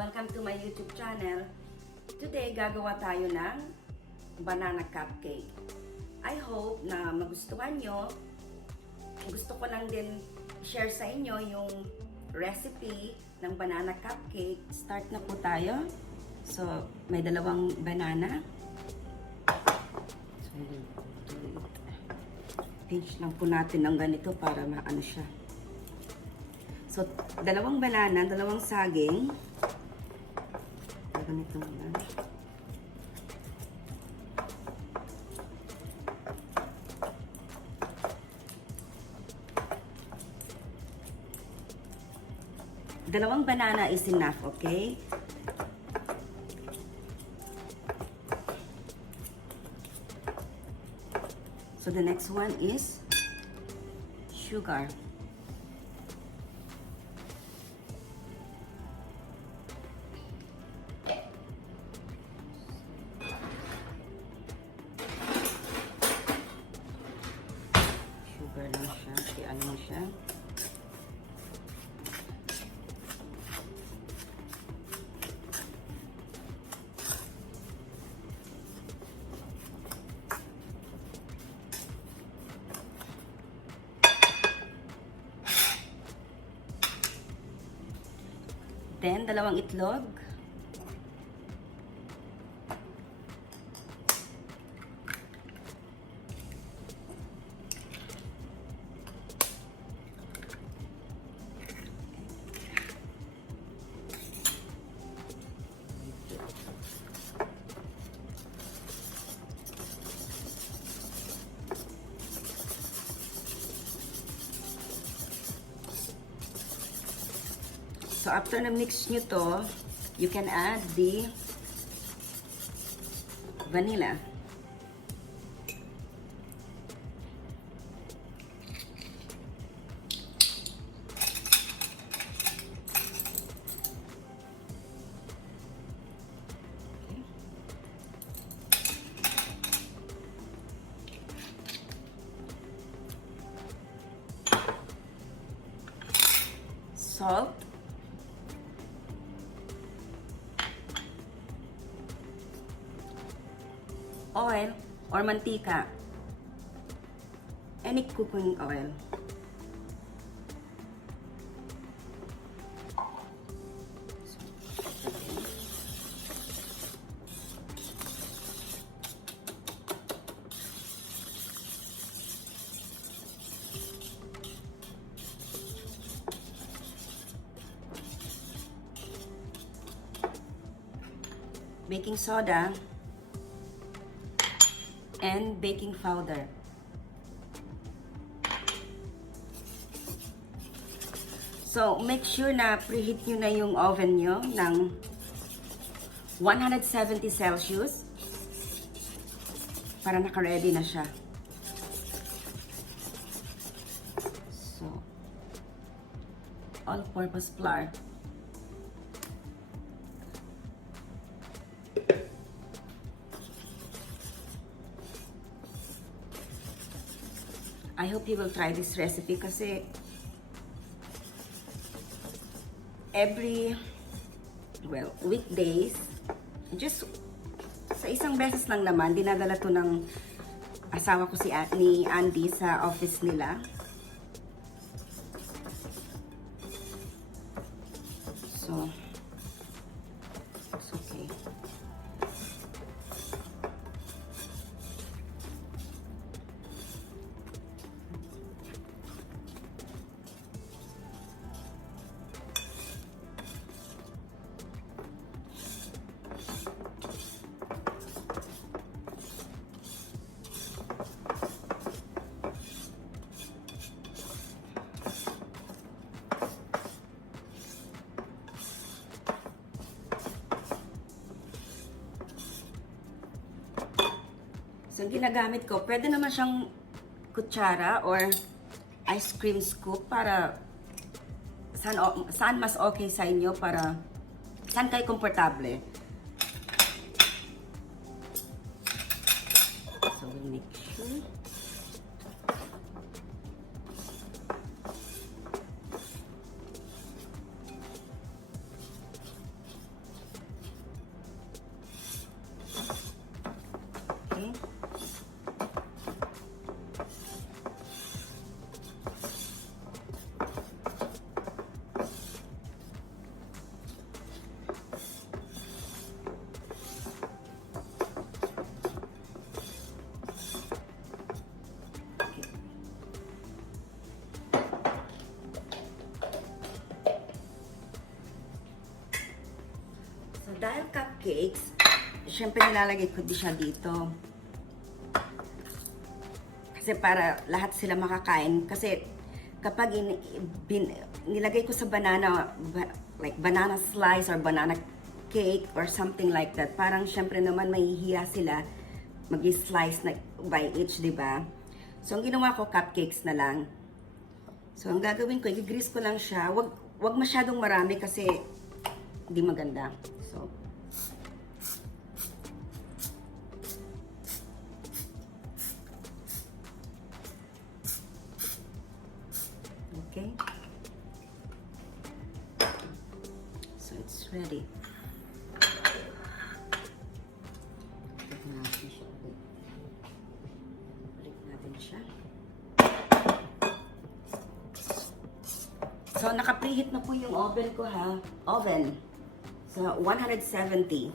Welcome to my YouTube channel. Today, gagawa tayo ng banana cupcake. I hope na magustuhan nyo. Gusto ko lang din share sa inyo yung recipe ng banana cupcake. Start na po tayo. So, may dalawang banana. So, pinch lang po natin ng ganito para maano siya. So, dalawang banana, dalawang saging. Ganito lang. Dalawang banana is enough, okay? So, the next one is sugar. Sugar lang siya. Kaya ano siya. Then, dalawang itlog. So, after na-mix nyo to, you can add the vanilla. Salt. Oil or mantika, any cooking oil. Baking soda and baking powder. So, make sure na preheat nyo na yung oven nyo ng 170 Celsius para naka-ready na siya. So, all-purpose flour. I hope you will try this recipe kasi weekdays, just sa isang beses lang naman, dinadala to ng asawa ko ni Andy sa office nila. So, it's okay. So, ginagamit ko, pwede naman siyang kutsara or ice cream scoop para saan mas okay sa inyo, para saan kayo komportable. So, we'll make sure. cupcakes, syempre nilalagay ko din siya dito. Kasi para lahat sila makakain. Kasi kapag nilagay ko sa banana, like banana slice or banana cake or something like that, parang syempre naman mahihiya sila mag-slice na by each, di ba? So, ang ginawa ko, cupcakes na lang. So, ang gagawin ko, i-grease ko lang siya. Wag masyadong marami kasi hindi maganda. So, okay. So, it's ready. Balik natin siya. So, naka-preheat na po yung oven ko, ha? Oven. So, 170.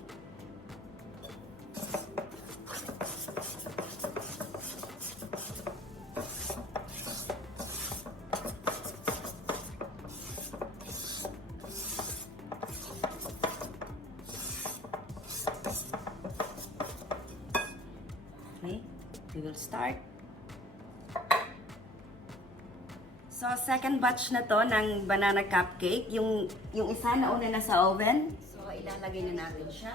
Okay, we will start. So, second batch na to ng banana cupcake. Yung isa na una na sa oven. So, ilalagay na natin siya.